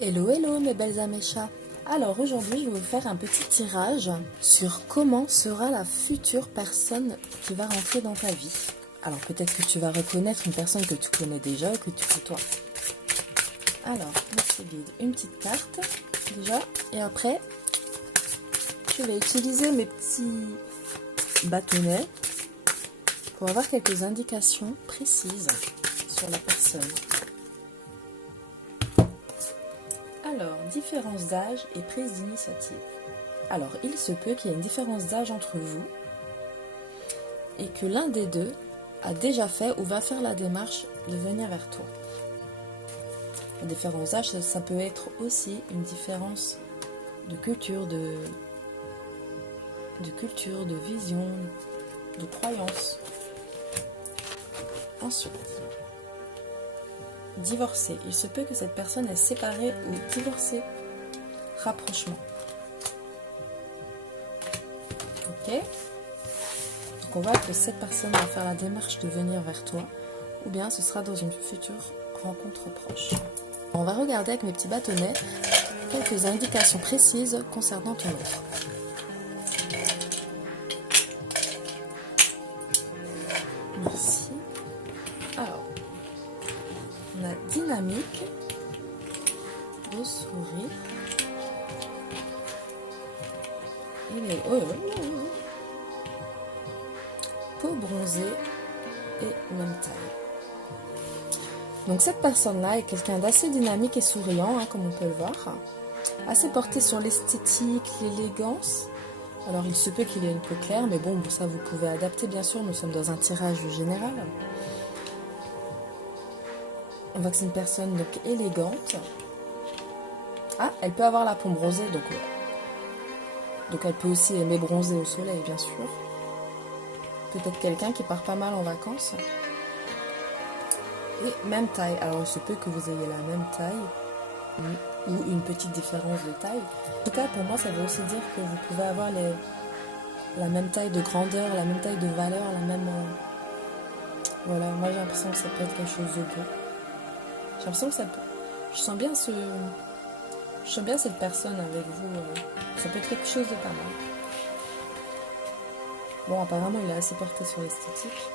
Hello hello mes belles améchas. Alors aujourd'hui je vais vous faire un petit tirage sur comment sera la future personne qui va rentrer dans ta vie. Alors peut-être que tu vas reconnaître une personne que tu connais déjà ou que tu côtoies. Alors je vide une petite carte déjà et après je vais utiliser mes petits bâtonnets pour avoir quelques indications précises sur la personne. Alors, différence d'âge et prise d'initiative. Alors, il se peut qu'il y ait une différence d'âge entre vous et que l'un des deux a déjà fait ou va faire la démarche de venir vers toi. La différence d'âge, ça peut être aussi une différence de culture, de vision, de croyance. Ensuite, divorcé. Il se peut que cette personne est séparée ou divorcée. Rapprochement. Ok. Donc on voit que cette personne va faire la démarche de venir vers toi, ou bien ce sera dans une future rencontre proche. On va regarder avec mes petits bâtonnets quelques indications précises concernant ton offre. Merci. Alors, on a dynamique, beau sourire, peau bronzée et même taille. Donc cette personne-là est quelqu'un d'assez dynamique et souriant, comme on peut le voir, assez porté sur l'esthétique, l'élégance. Alors il se peut qu'il ait une peau claire, mais bon, ça vous pouvez adapter bien sûr, nous sommes dans un tirage général. On voit que c'est une personne donc élégante. Ah, elle peut avoir la peau bronzée, donc elle peut aussi aimer bronzer au soleil, bien sûr. Peut-être quelqu'un qui part pas mal en vacances. Et même taille. Alors il se peut que vous ayez la même taille ou une petite différence de taille. En tout cas, pour moi, ça veut aussi dire que vous pouvez avoir la même taille de grandeur, la même taille de valeur, la même... Voilà, moi j'ai l'impression que ça peut être quelque chose de beau. J'ai l'impression que ça peut... Je sens bien cette personne avec vous. Ça peut être quelque chose de pas mal. Bon, apparemment, il est assez porté sur l'esthétique.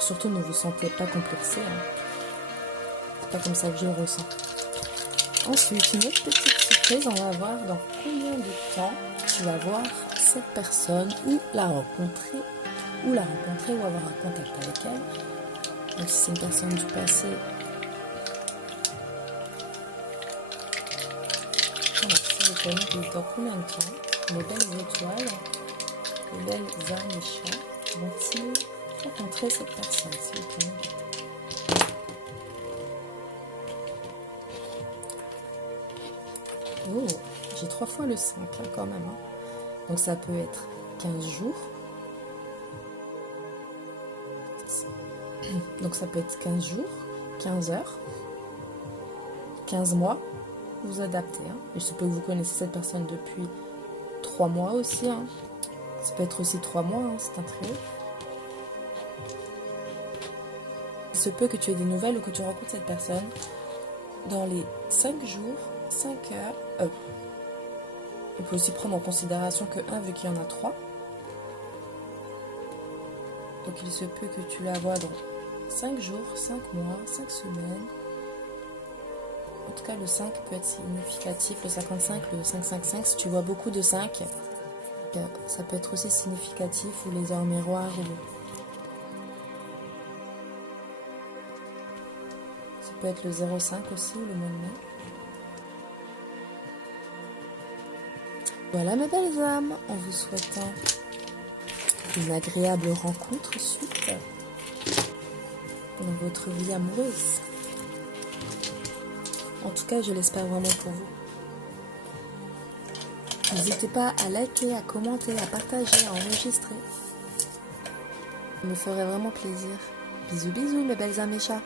Surtout, ne vous sentez pas complexé. C'est pas comme ça que je le ressens. Ensuite, une autre petite surprise, on va voir dans combien de temps tu vas voir cette personne ou la rencontrer ou avoir un contact avec elle. Donc si c'est une personne du passé, alors si vous connaissez dans combien de temps les belles étoiles, les belles âmes et chats vont-ils rencontrer cette personne si vous connaissez. Oh, j'ai 3 fois le 5 là quand même. Donc ça peut être 15 jours. Donc ça peut être 15 jours, 15 heures, 15 mois. Vous adaptez. Il se peut que vous connaissez cette personne depuis 3 mois aussi. Ça peut être aussi 3 mois, c'est un trio. Il se peut que tu aies des nouvelles ou que tu rencontres cette personne dans les 5 jours, 5 heures. On peut aussi prendre en considération que 1 vu qu'il y en a 3. Donc il se peut que tu la vois dans 5 jours, 5 mois, 5 semaines. En tout cas le 5 peut être significatif, le 55, le 555. Si tu vois beaucoup de 5, ça peut être aussi significatif, ou les heures miroirs. Ça peut être le 05 aussi, ou le mois de mai. Voilà mes belles âmes, en vous souhaitant une agréable rencontre suite dans votre vie amoureuse. En tout cas, je l'espère vraiment pour vous. N'hésitez pas à liker, à commenter, à partager, à enregistrer. Ça me ferait vraiment plaisir. Bisous bisous mes belles améchas.